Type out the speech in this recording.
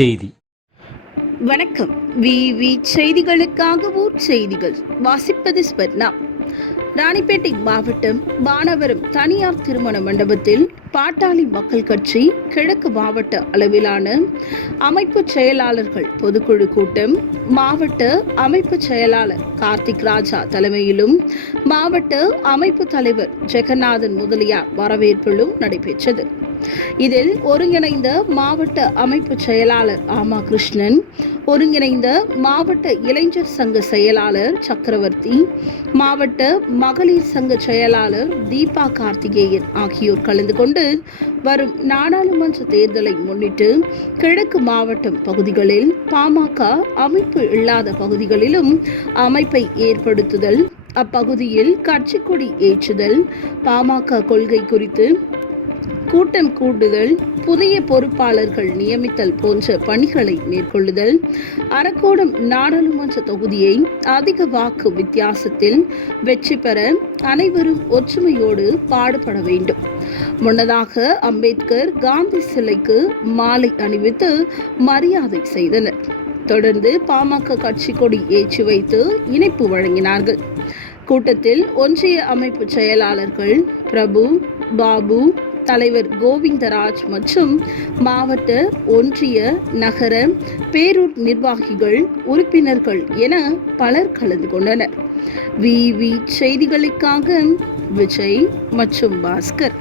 செய்தி. வணக்கம். விவி செய்திகளுக்காக ஊர் செய்திகள். வாசிப்பது ஸ்வர்ணா. ராணிப்பேட்டை மாவட்டம் பானவரம் தனியார் திருமண மண்டபத்தில் பாட்டாளி மக்கள் கட்சி கிழக்கு மாவட்ட அளவிலான அமைப்பு செயலாளர்கள் பொதுக்குழு கூட்டம் மாவட்ட அமைப்பு செயலாளர் கார்த்திக் ராஜா தலைமையிலும் மாவட்ட அமைப்பு தலைவர் ஜெகநாதன் முதலியார் வரவேற்பிலும் நடைபெற்றது. இதில் ஒருங்கிணைந்த மாவட்ட அமைப்பு செயலாளர் ஆமா கிருஷ்ணன் ஒருங்கிணைந்த மாவட்ட இளைஞர் சங்க செயலாளர் சக்கரவர்த்தி மாவட்ட மகளிர் சங்க செயலாளர் தீபா கார்த்திகேயன் ஆகியோர் கலந்து கொண்டு வரும் நாடாளுமன்ற தேர்தலை முன்னிட்டு கிழக்கு மாவட்டம் பகுதிகளில் பாமக அமைப்பு இல்லாத பகுதிகளிலும் அமைப்பை ஏற்படுத்துதல் அப்பகுதியில் கட்சி கொடி ஏற்றுதல் பாமக கொள்கை குறித்து கூட்டம் கூடுதல் புதிய பொறுப்பாளர்கள் நியமித்தல் போன்ற பணிகளை மேற்கொள்ளுதல் அரக்கோணம் நாடாளுமன்ற தொகுதியை அதிக வாக்கு வித்தியாசத்தில் வெற்றி பெற அனைவரும் ஒற்றுமையோடு பாடுபட வேண்டும். முன்னதாக அம்பேத்கர் காந்தி சிலைக்கு மாலை அணிவித்து மரியாதை செய்தனர். தொடர்ந்து பாமக கட்சி கொடி ஏற்றி வைத்து இணைப்பு வழங்கினார்கள். கூட்டத்தில் ஒன்றிய அமைப்பு செயலாளர்கள் பிரபு பாபு தலைவர் கோவிந்தராஜ் மற்றும் மாவட்ட ஒன்றிய நகர பேரூர் நிர்வாகிகள் உறுப்பினர்கள் என பலர் கலந்து கொண்டனர். விவி செய்திகளுக்காக விஜய் மற்றும் பாஸ்கர்.